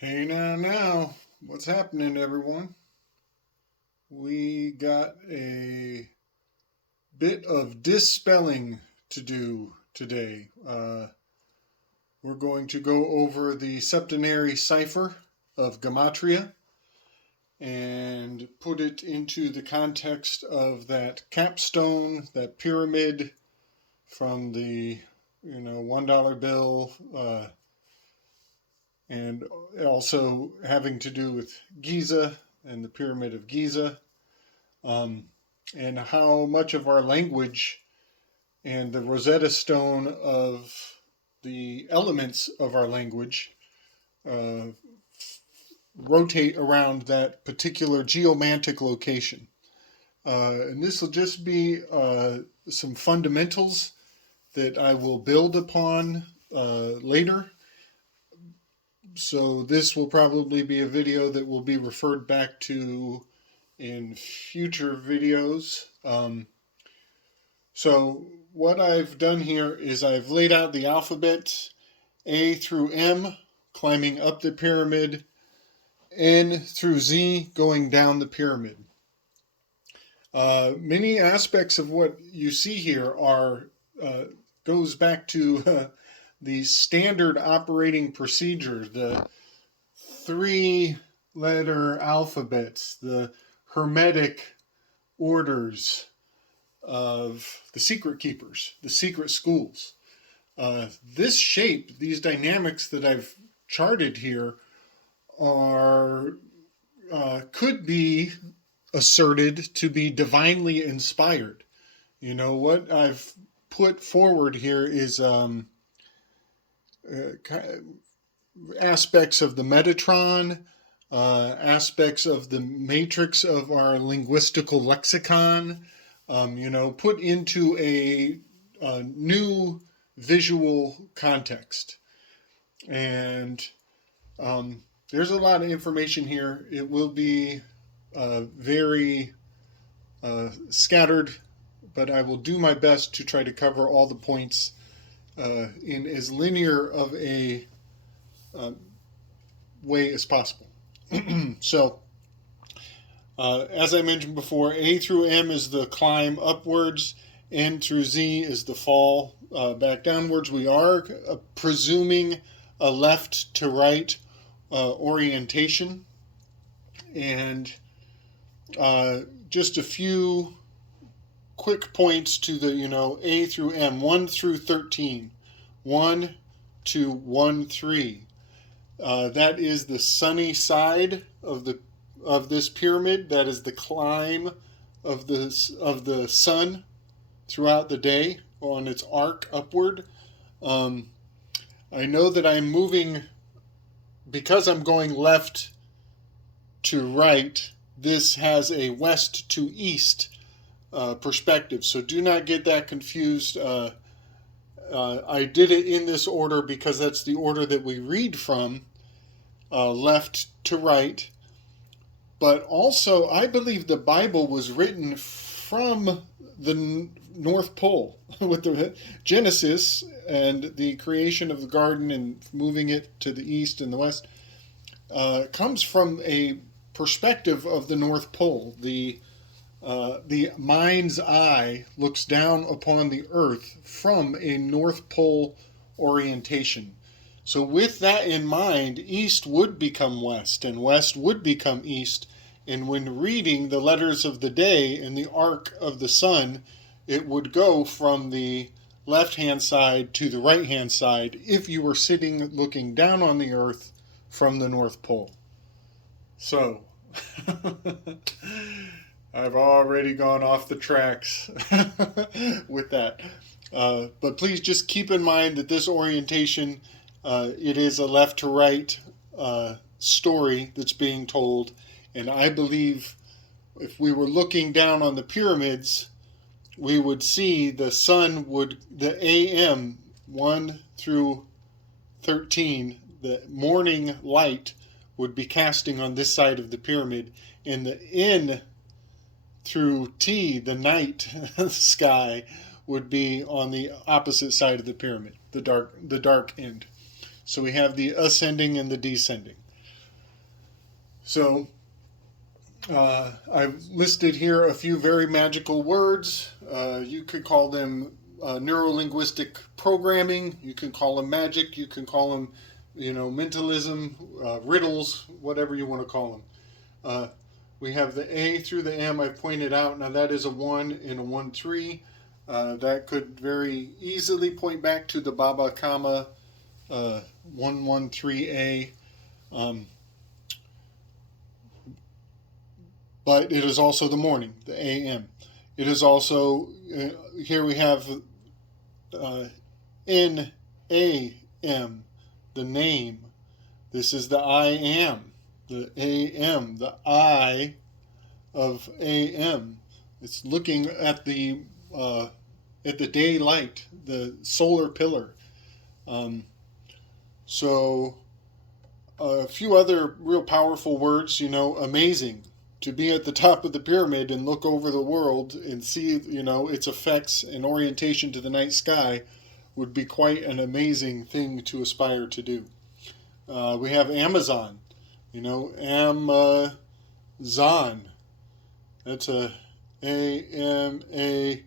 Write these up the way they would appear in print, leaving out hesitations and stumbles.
Hey now, what's happening, everyone? We got a bit of dispelling to do today. We're going to go over the septenary cipher of Gematria and put it into the context of that capstone, that pyramid from the $1 bill, and also having to do with Giza and the Pyramid of Giza, um, and how much of our language and the Rosetta Stone of the elements of our language uh, rotate around that particular geomantic location. And this will just be some fundamentals that I will build upon later. So this will probably be a video that will be referred back to in future videos. So what I've done here is I've laid out the alphabet A through M, climbing up the pyramid, N through Z, going down the pyramid. Many aspects of what you see here are goes back to the standard operating procedure, the three-letter alphabets, the hermetic orders of the secret keepers, the secret schools. This shape, these dynamics that I've charted here, are could be asserted to be divinely inspired. You know what I've put forward here is aspects of the Metatron, aspects of the matrix of our linguistical lexicon, put into a new visual context. And there's a lot of information here. It will be very scattered, but I will do my best to try to cover all the points in as linear of a way as possible. So, as I mentioned before, A through M is the climb upwards, N through Z is the fall back downwards. We are presuming a left to right orientation, and just a few quick points to the A through M, 1 through 13, 1 to 1 3. That is the sunny side of this pyramid. That is the climb of the sun throughout the day on its arc upward. I know that I'm moving because I'm going left to right. This has a west to east perspective, so do not get that confused. I did it in this order because that's the order that we read from, left to right. But also, I believe the Bible was written from the North Pole with the Genesis and the creation of the garden and moving it to the east and the west. Comes from a perspective of the North Pole. The mind's eye looks down upon the earth from a North Pole orientation. So with that in mind, east would become west and west would become east. And when reading the letters of the day in the arc of the sun, it would go from the left-hand side to the right-hand side if you were sitting looking down on the earth from the North Pole. So, I've already gone off the tracks with that. But please just keep in mind that this orientation, it is a left to right story that's being told. And I believe if we were looking down on the pyramids, we would see the sun the AM 1 through 13, the morning light would be casting on this side of the pyramid, and the N through T, the night sky, would be on the opposite side of the pyramid, the dark end. So we have the ascending and the descending. So I've listed here a few very magical words. You could call them neurolinguistic programming. You can call them magic. You can call them, mentalism, riddles, whatever you want to call them. We have the A through the M I pointed out. Now that is a 1 and a 1-3. That could very easily point back to the Baba Kama 113A. But it is also the morning, the AM. It is also, here we have NAM, the name. This is the I am, the AM, the I of AM. It's looking at the daylight, the solar pillar. So a few other real powerful words, amazing. To be at the top of the pyramid and look over the world and see, its effects and orientation to the night sky would be quite an amazing thing to aspire to do. We have Amazon, Amazon. That's a AMAZON.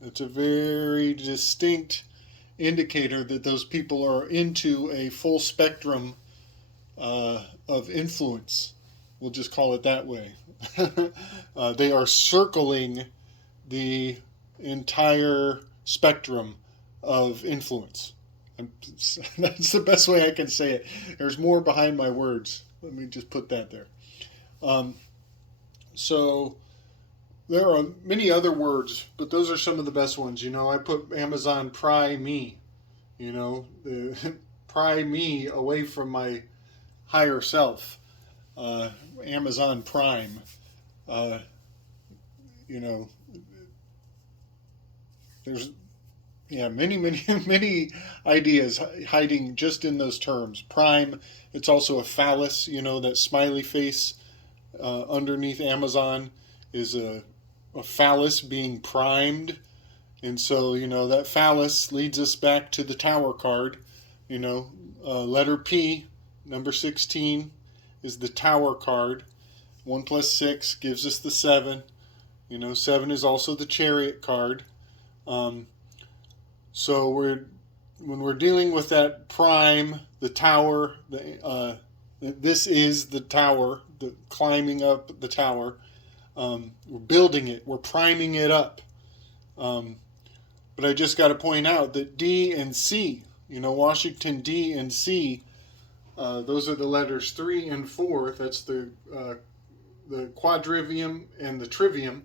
That's a very distinct indicator that those people are into a full spectrum of influence. We'll just call it that way. They are circling the entire spectrum of influence. That's the best way I can say it. There's more behind my words. Let me just put that there. So there are many other words, but those are some of the best ones. I put Amazon pry me. Pry me away from my higher self. Amazon Prime. There's many many ideas hiding just in those terms. Prime. It's also a phallus. That smiley face underneath Amazon is a phallus being primed, and so that phallus leads us back to the Tower card. Letter P. Number 16 is the Tower card. 1 plus 6 gives us the 7. 7 is also the Chariot card. So when we're dealing with that prime, the Tower, this is the Tower, the climbing up the Tower. We're building it. We're priming it up. But I just got to point out that D and C, Washington D and C, those are the letters 3 and 4. That's the quadrivium and the trivium.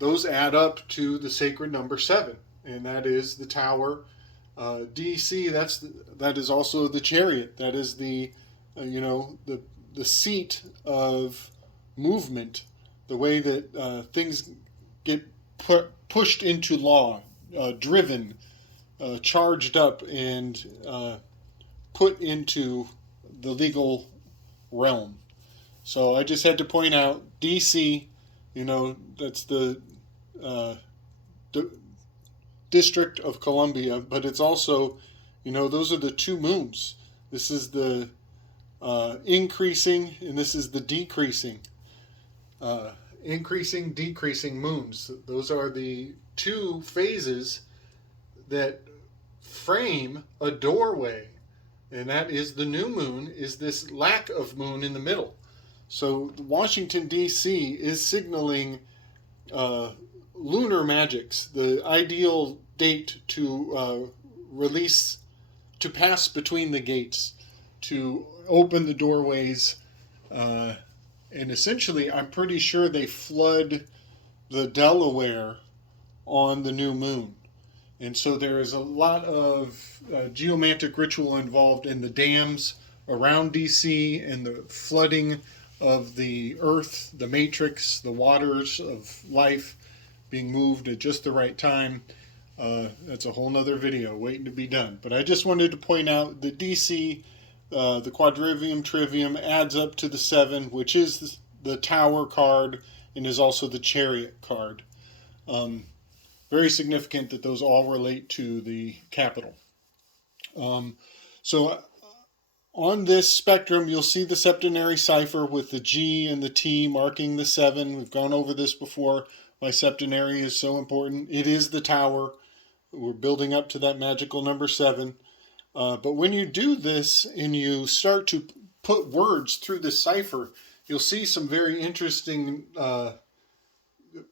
Those add up to the sacred number 7, and that is the Tower. DC, that is also the Chariot. That is the seat of movement, the way that things get pushed into law, driven, charged up, and put into the legal realm. So I just had to point out DC, that's the District of Columbia, but it's also, those are the two moons. This is the increasing, and this is the decreasing. Increasing, decreasing moons. Those are the two phases that frame a doorway. And that is the new moon, is this lack of moon in the middle. So Washington, D.C. is signaling lunar magics, the ideal date to release, to pass between the gates, to open the doorways. And essentially, I'm pretty sure they flood the Delaware on the new moon. And so there is a lot of geomantic ritual involved in the dams around DC and the flooding of the earth, the matrix, the waters of life being moved at just the right time. That's a whole nother video waiting to be done. But I just wanted to point out that DC, the quadrivium trivium, adds up to the 7, which is the Tower card and is also the Chariot card. Very significant that those all relate to the capital. So On this spectrum, you'll see the septenary cipher with the G and the T marking the 7. We've gone over this before. Why septenary is so important. It is the tower. We're building up to that magical number 7. But when you do this and you start to put words through the cipher, you'll see some very interesting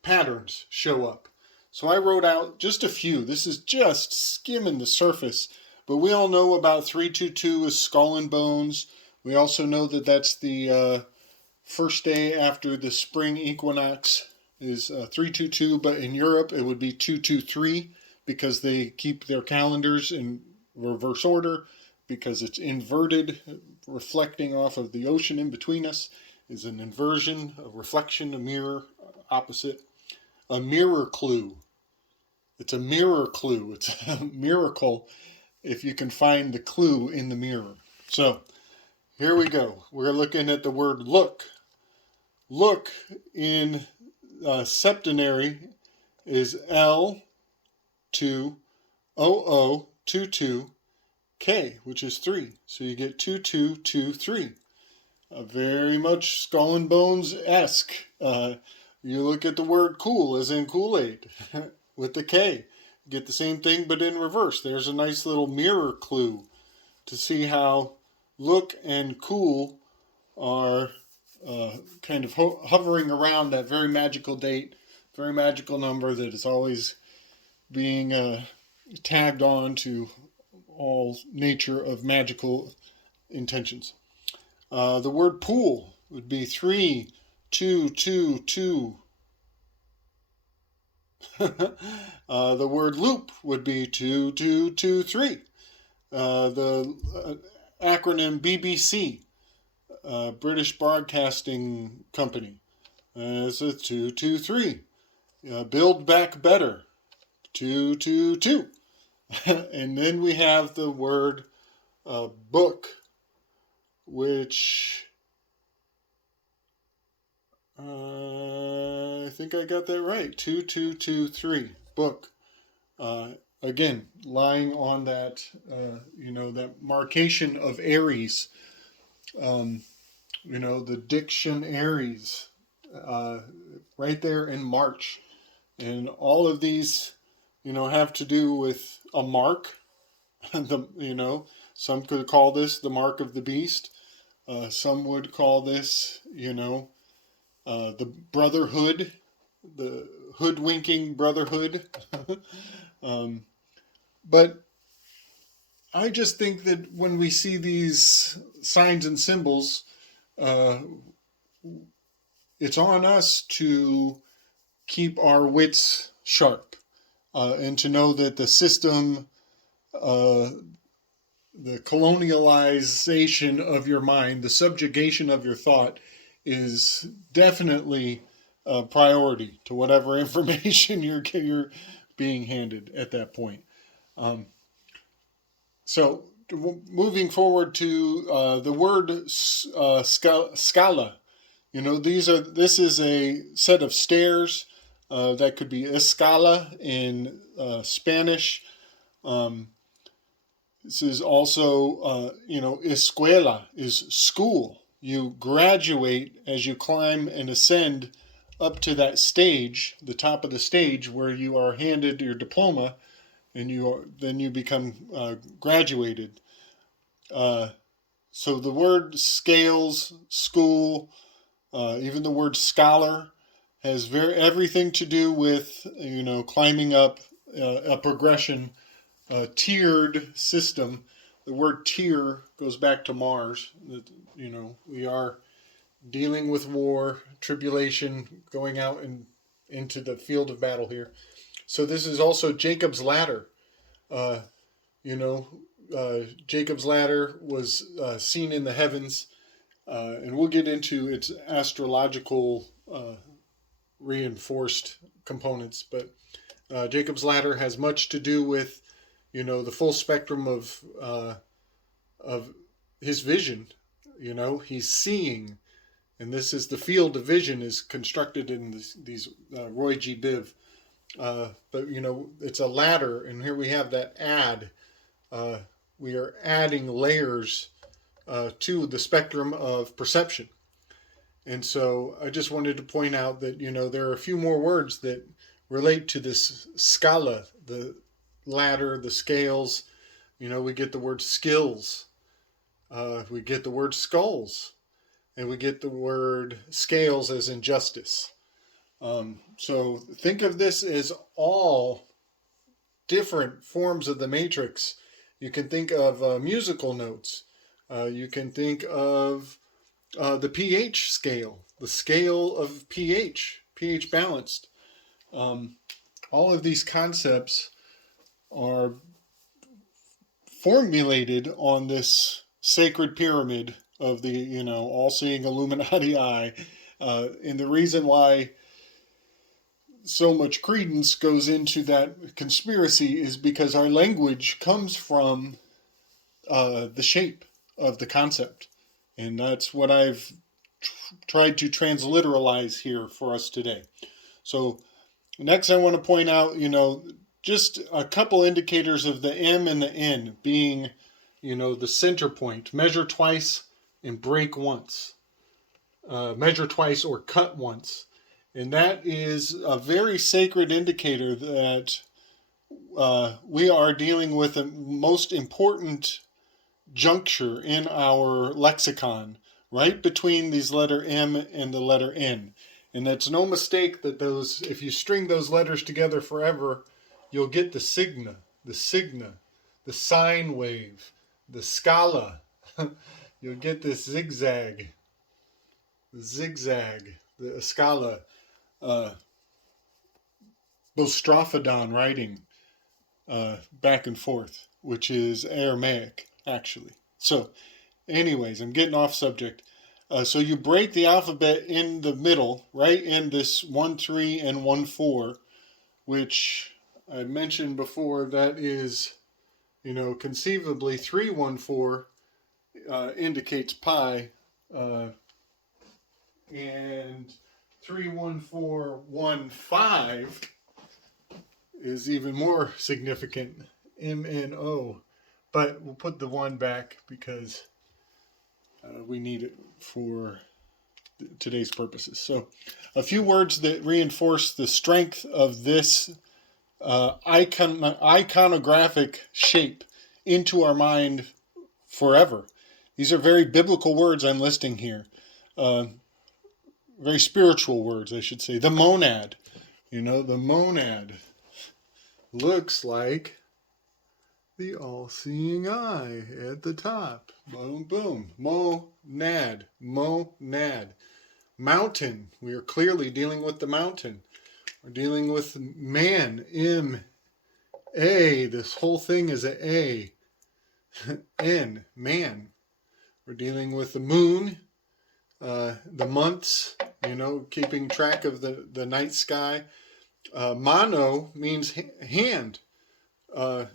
patterns show up. So I wrote out just a few. This is just skimming the surface. But we all know about 322 as skull and bones. We also know that that's the first day after the spring equinox is 322, but in Europe it would be 223 because they keep their calendars in reverse order because it's inverted, reflecting off of the ocean in between us is an inversion, a reflection, a mirror, opposite. A mirror clue. It's a mirror clue. It's a miracle if you can find the clue in the mirror. So here we go. We're looking at the word look. Look in septenary is L to OO22 K, which is 3. So you get 2223. Very much skull and bones-esque. You look at the word cool as in Kool-Aid with the K. Get the same thing, but in reverse. There's a nice little mirror clue to see how look and cool are kind of hovering around that very magical date, very magical number that is always being tagged on to all nature of magical intentions. The word pool would be 3, 2, 2, 2. The word loop would be 2, 2, 2, 3. The acronym BBC, British Broadcasting Company, is a 2, 2, 3. Build Back Better, 2, 2, 2. And then we have the word book, which I think I got that right. 2, 2, 2, 3. Book. Again, lying on that, that marcation of Aries. The diction Aries, right there in March. And all of these, have to do with a mark. Some could call this the mark of the beast. Some would call this, the brotherhood, the hoodwinking brotherhood. But I just think that when we see these signs and symbols, it's on us to keep our wits sharp and to know that the system, the colonialization of your mind, the subjugation of your thought is definitely a priority to whatever information you're being handed at that point. So moving forward to the word scala, this is a set of stairs that could be escala in Spanish. This is also, escuela is school. You graduate as you climb and ascend up to that stage, the top of the stage, where you are handed your diploma, and then you become graduated. So the word scales, school, even the word scholar has everything to do with climbing up a progression, a tiered system. The word tier goes back to Mars. We are dealing with war, tribulation, going out into the field of battle here. So this is also Jacob's ladder. Jacob's ladder was seen in the heavens, and we'll get into its astrological reinforced components. But Jacob's ladder has much to do with, the full spectrum of his vision. He's seeing, and this is the field of vision is constructed in these Roy G. Biv. But it's a ladder, and here we have that add. We are adding layers to the spectrum of perception. And so I just wanted to point out that, there are a few more words that relate to this scala, the ladder, the scales. We get the word skills, we get the word skulls, and we get the word scales as in justice. So think of this as all different forms of the matrix. You can think of musical notes. You can think of the pH scale, the scale of pH balanced. All of these concepts are formulated on this sacred pyramid of the, all-seeing Illuminati eye. And the reason why so much credence goes into that conspiracy is because our language comes from the shape of the concept. And that's what I've tried to transliteralize here for us today. So next I want to point out, just a couple indicators of the M and the N being, the center point. Measure twice and break once. Measure twice or cut once. And that is a very sacred indicator that we are dealing with the most important juncture in our lexicon, right between these letter M and the letter N. And that's no mistake that if you string those letters together forever, you'll get the signa, the sine wave, the scala. You'll get this zigzag, the scala, boustrophodon writing back and forth, which is Aramaic, actually. So, anyways, I'm getting off subject. So you break the alphabet in the middle, right in this 1-3 and 1-4, which I mentioned before, that is, conceivably 3-1-4 indicates pi, and 3-1-4-1-5 is even more significant, MNO. But we'll put the 1 back because we need it for today's purposes. So a few words that reinforce the strength of this iconographic shape into our mind forever. These are very biblical words I'm listing here. Very spiritual words, I should say. The monad. The monad looks like the all-seeing eye at the top. Boom, boom. Monad. Mountain. We are clearly dealing with the mountain. We're dealing with man. M-A. This whole thing is a A. N. Man. We're dealing with the moon. The months. Keeping track of the night sky. Mano means hand.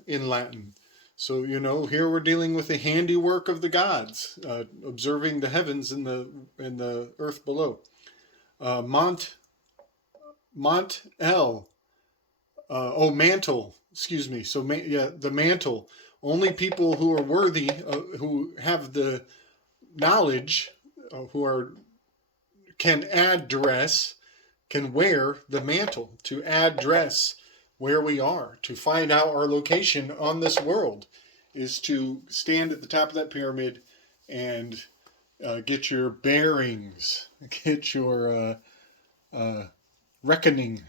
In Latin. So, here we're dealing with the handiwork of the gods, observing the heavens and the earth below. Mantle. Mantle. Excuse me. So, the mantle. Only people who are worthy, who have the knowledge, can add dress, can wear the mantle to add dress. Where we are, to find out our location on this world, is to stand at the top of that pyramid and get your bearings, get your reckoning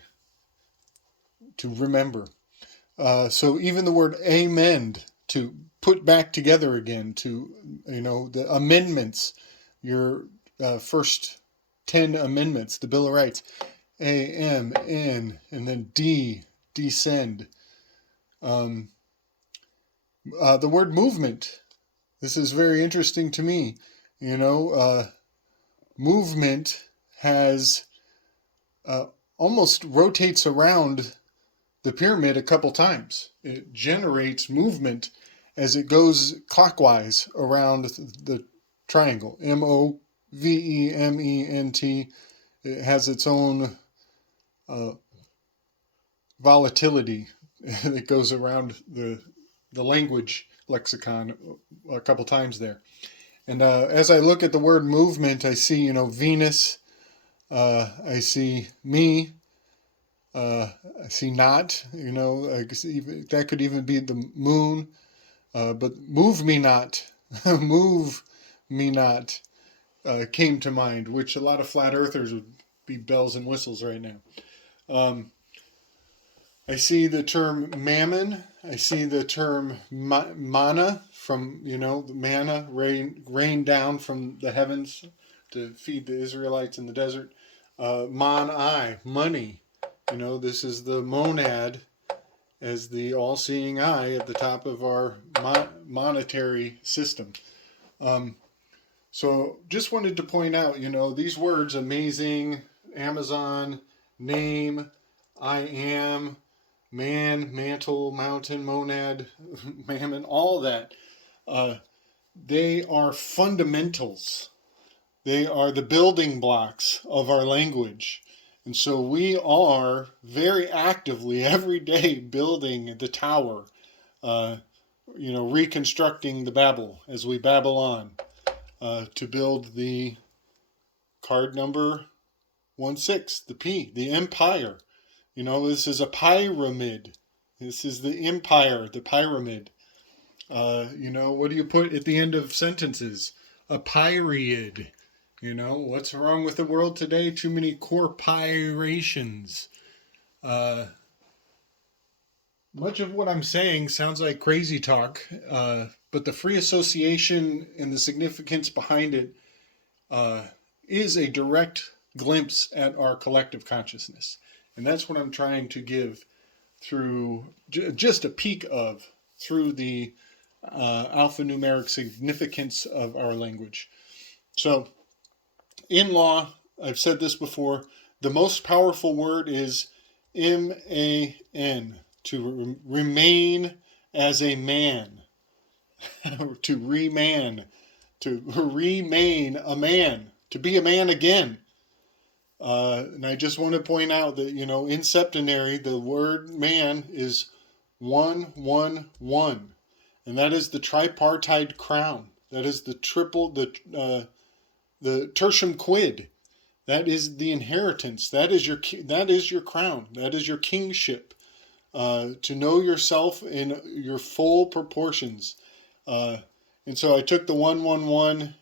to remember. So even the word amend, to put back together again, to, the amendments, your first 10 amendments, the Bill of Rights, A-M-N, and then D, descend. The word movement. This is very interesting to me. Movement has almost rotates around the pyramid a couple times. It generates movement as it goes clockwise around the triangle. Movement. It has its own volatility that goes around the language lexicon a couple times there. And as I look at the word movement, I see, Venus. I see me. I see not. I guess even, that could even be the moon. But move me not, move me not came to mind, which a lot of flat earthers would be bells and whistles right now. Um, I see the term mammon. I see the term mana from, the manna rain down from the heavens to feed the Israelites in the desert. Money. This is the monad as the all-seeing eye at the top of our monetary system. So just wanted to point out, these words, amazing, Amazon, name, I am, man, mantle, mountain, monad, mammon, all that, they are fundamentals. They are the building blocks of our language. And so we are very actively every day building the tower, uh, reconstructing the Babel as we babble on to build the card number 16, the P, the empire. This is a pyramid. This is the empire, the pyramid. What do you put at the end of sentences? A period. What's wrong with the world today? Too many corporations. Much of what I'm saying sounds like crazy talk, but the free association and the significance behind it is a direct glimpse at our collective consciousness. And that's what I'm trying to give through just a peek of through the alphanumeric significance of our language. So, in law, I've said this before, the most powerful word is M-A-N, to remain as a man, to remain a man, to be a man again. And I just want to point out that, in septenary, the word man is 111. And that is the tripartite crown. That is the tertium quid. That is the inheritance. That is your crown. That is your kingship. To know yourself in your full proportions. And so I took the 111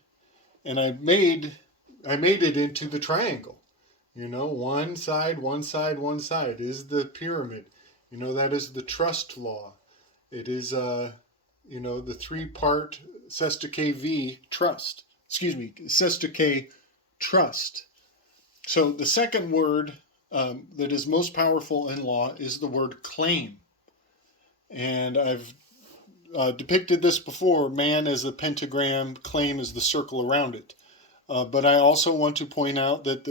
and I made it into the triangle. One side, one side, one side is the pyramid. That is the trust law. It is, the 3-part sestake V trust. Sestake trust. So the second word that is most powerful in law is the word claim. And I've depicted this before, man as the pentagram, claim as the circle around it. But I also want to point out that,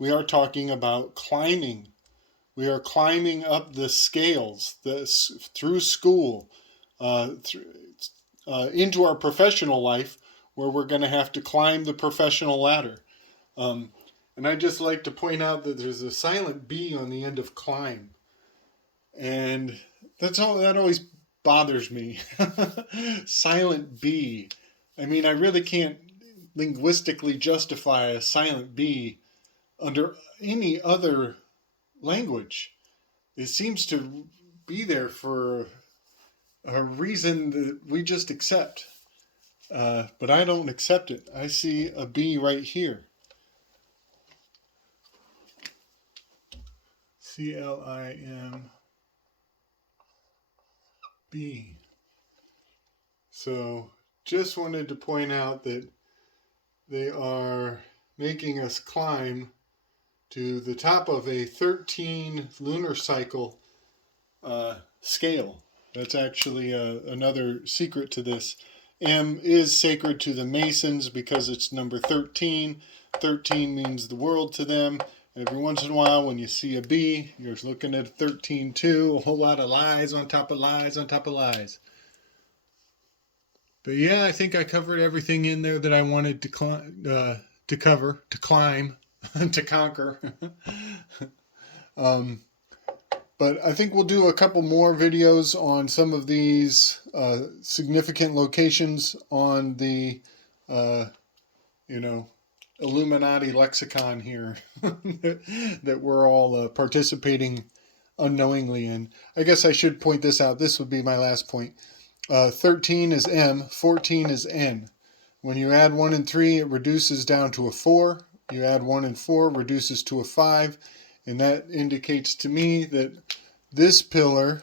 we are talking about climbing. We are climbing up the scales through school, into our professional life, where we're going to have to climb the professional ladder. And I just like to point out that there's a silent B on the end of climb. And that always bothers me. Silent B. I mean, I really can't linguistically justify a silent B under any other language. It seems to be there for a reason that we just accept. But I don't accept it. I see a B right here. CLIMB. So just wanted to point out that they are making us climb to the top of a 13 lunar cycle scale. That's actually another secret to this. M is sacred to the Masons because it's number 13. 13 means the world to them. Every once in a while, when you see a B, you're looking at 13 too. A whole lot of lies on top of lies on top of lies. But yeah, I think I covered everything in there that I wanted to cover, to climb, to conquer. But I think we'll do a couple more videos on some of these significant locations on the you know, Illuminati lexicon here that we're all participating unknowingly in. I guess I should point this out. This would be my last point. 13 is M, 14 is N. When you add 1 and 3, it reduces down to a 4. You add 1 and 4, reduces to a 5. And that indicates to me that this pillar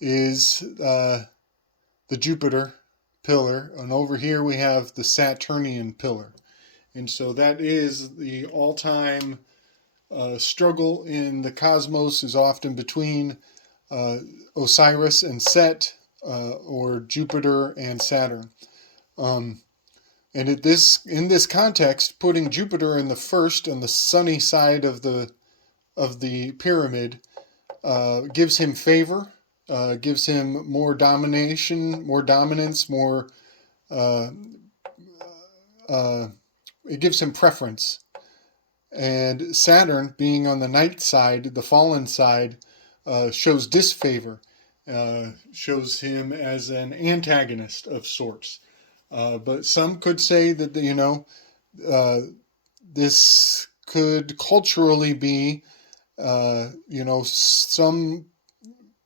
is the Jupiter pillar. And over here we have the Saturnian pillar. And so that is the all-time struggle in the cosmos is often between Osiris and Set, or Jupiter and Saturn. And in this context, putting Jupiter in the first on the sunny side of the pyramid gives him favor, gives him more domination, more dominance, more. It gives him preference. And Saturn, being on the night side, the fallen side, shows disfavor, shows him as an antagonist of sorts. But some could say that, this could culturally be, some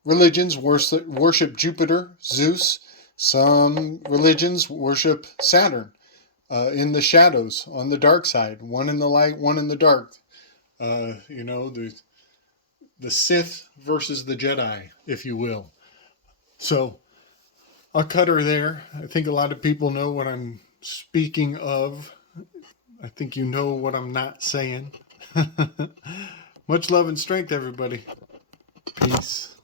religions worship Jupiter, Zeus. Some religions worship Saturn. In the shadows, on the dark side, one in the light, one in the dark. The Sith versus the Jedi, if you will. So I'll cut her there. I think a lot of people know what I'm speaking of. I think you know what I'm not saying. Much love and strength, everybody. Peace.